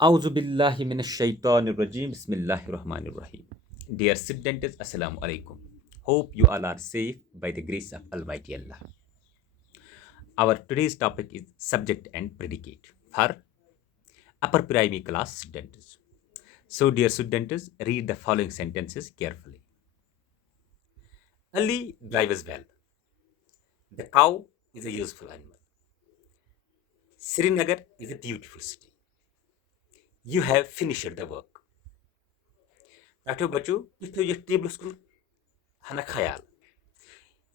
Auzubillahi minash-shaytanir-rajim. Bismillahir-rahmanir-rahim. Dear students, Assalamu alaikum. Hope you all are safe by the grace of Almighty Allah. Our today's topic is subject and predicate for upper primary class students. So, dear students, read the following sentences carefully. Ali drives well. The cow is a useful animal. Srinagar is a beautiful city. You have finished the work. बच्चों ये table हना ख्याल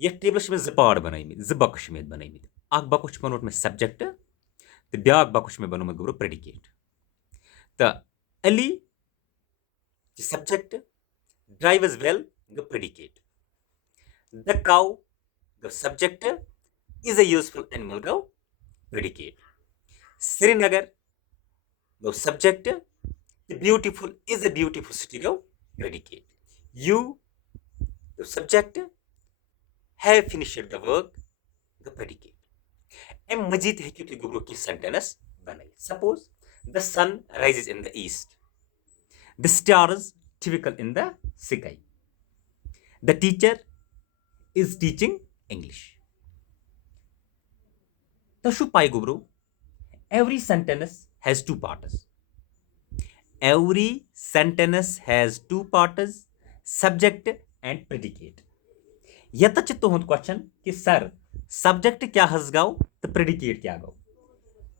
ये table में जो part बनाइमित जो बक्श में बनाइमित अख बकुश बनोट में सब्जेक्ट तो ब्याक बकुश में बनोमत गो प्रेडिकेट तो Ali subject drivers well go predicate the cow go subject is a useful animal go predicate Srinagar go subject the beautiful is a beautiful city go predicate. You, the subject, have finished the work, the predicate. And Majid Hekiti Guru ki sentence banai. Suppose the sun rises in the east. The stars typical in the sky. The teacher is teaching English. Tashu Pai Guru, every sentence has two parts. Every sentence has two parts, subject and predicate. यता चित्तो हुंद question कि sir subject क्या हस गाओ तो predicate क्या गाओ.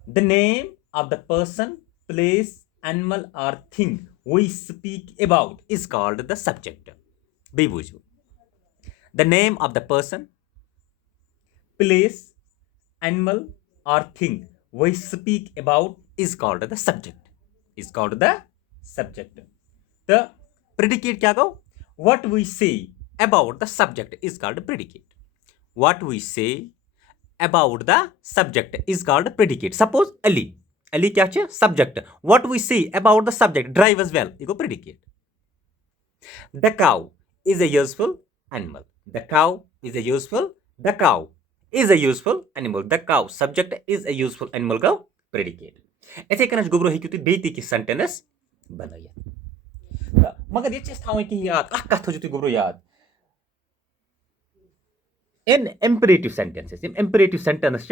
The name of the person, place, animal और thing we speak about is called the subject. बे बुझो the name of the person, place, animal और thing we speak about is called the subject. Is called the subject. The predicate क्या गो? What we say about the subject is called predicate. What we say about the subject is called predicate. Suppose Ali. Ali क्या चे? Subject. What we say about the subject drive as well. Echo predicate. The cow is a useful animal. The cow is a useful. The cow is a useful animal. The cow subject is a useful animal go predicate. ऐसे करना जो गुब्रो है क्योंकि बेटी की sentence बनाया मगर ये थोन कि याद कथ थो गुब्रो याद in imperative sentences imperative sentence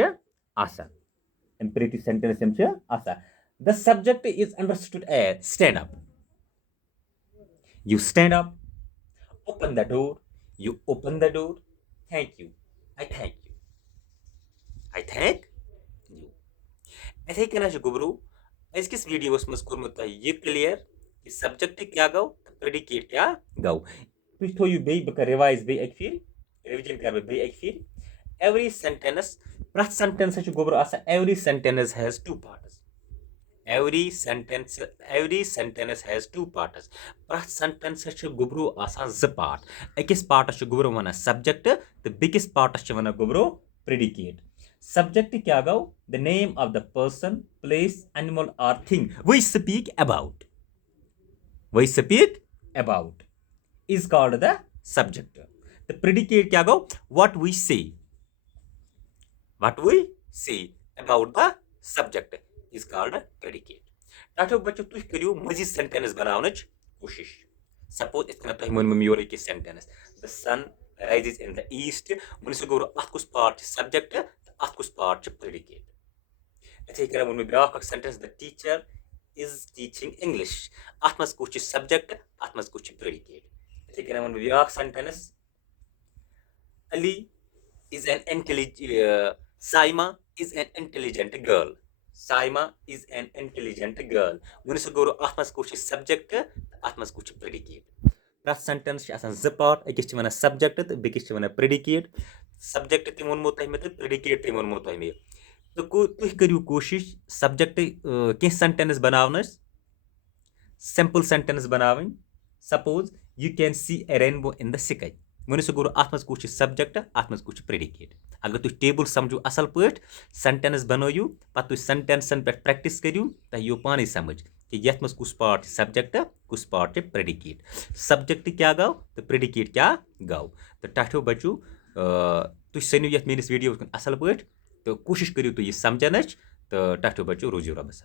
imperative sentence the subject is understood as stand up. You stand up. Open the door. You open the door. Thank you. I thank you. I thank you. ऐसे करना गुब्रो किस video मज कोर्मुत ये clear कि subject क्या गो predicate क्या गो. तुम थोयु बे बक revise बे एक फिर रिवीजन कर बे एक फिर. एवरी सेंटेंस प्रथ सेंटेंस गोबर आसा. Every sentence has two parts. Every sentence has two parts. प्रथ सेंटेंस गोबरो आसा ज पार्ट. अकिस पार्टस गोबरो वना सब्जेक्ट तो बिकिस पार्टस वना गोबरो प्रेडिकेट. Subject क्या गो? The name of the person, place, animal or thing we speak about. We speak about is called the subject. The predicate क्या गो? What we say. What we say about the subject is called predicate. ताकि बच्चों तुम करियो मजीद sentence बनावनच कोशिश. Suppose इतना तो हम memory के sentence. The sun rises in the east. मुझे गोरो अतकुस पार्ट subject. अत कुछ पार्ट प्रेडिकेट. इथे कर मन में ब्याक sentence the teacher is teaching English. अत मस कुछ सब्जेक्ट अत मस कुछ प्रेडिकेट. इथे कर मन में ब्याक sentence Ali is an intelligent. Saima is an intelligent girl. Saima is an intelligent girl. मुनिस गोरो अत मस कुछ सब्जेक्ट अत मस कुछ प्रेडिकेट. प्रथ सेंटेंस आसान ज पार्ट. अकिस वना सब्जेक्ट तो बेकिस वना प्रेडिकेट. सब्जेक्ट ते वोनमो तह मे तो प्रेडिकेट ते वोनमो तह मे. तो तुह करियो कोशिश सब्जेक्ट कह सेंटेंस बनावनस. सिंपल सेंटेंस बनावन. Suppose you can see a rainbow in the sky. मुनिस गोर अत मज कुछ सब्जेक्ट अत मज कुछ प्रेडिकेट. अगर तुम टेबल समझो असल पट सेंटेंस बनोयू पत तुम सेंटेंसन पे प्रैक्टिस करियो तह यो पानी समझ कि यथ मज कुछ पार्ट सब्जेक्ट कुछ पार्ट प्रेडिकेट. सब्जेक्ट क्या गो तो प्रेडिकेट क्या गो. तो टाठो बच्चों तुम सनियो ये मेस वीडियो असल पे तो कोशिश करियो तुम यह समझन तो टाठो बच्चों रोजियो रबस.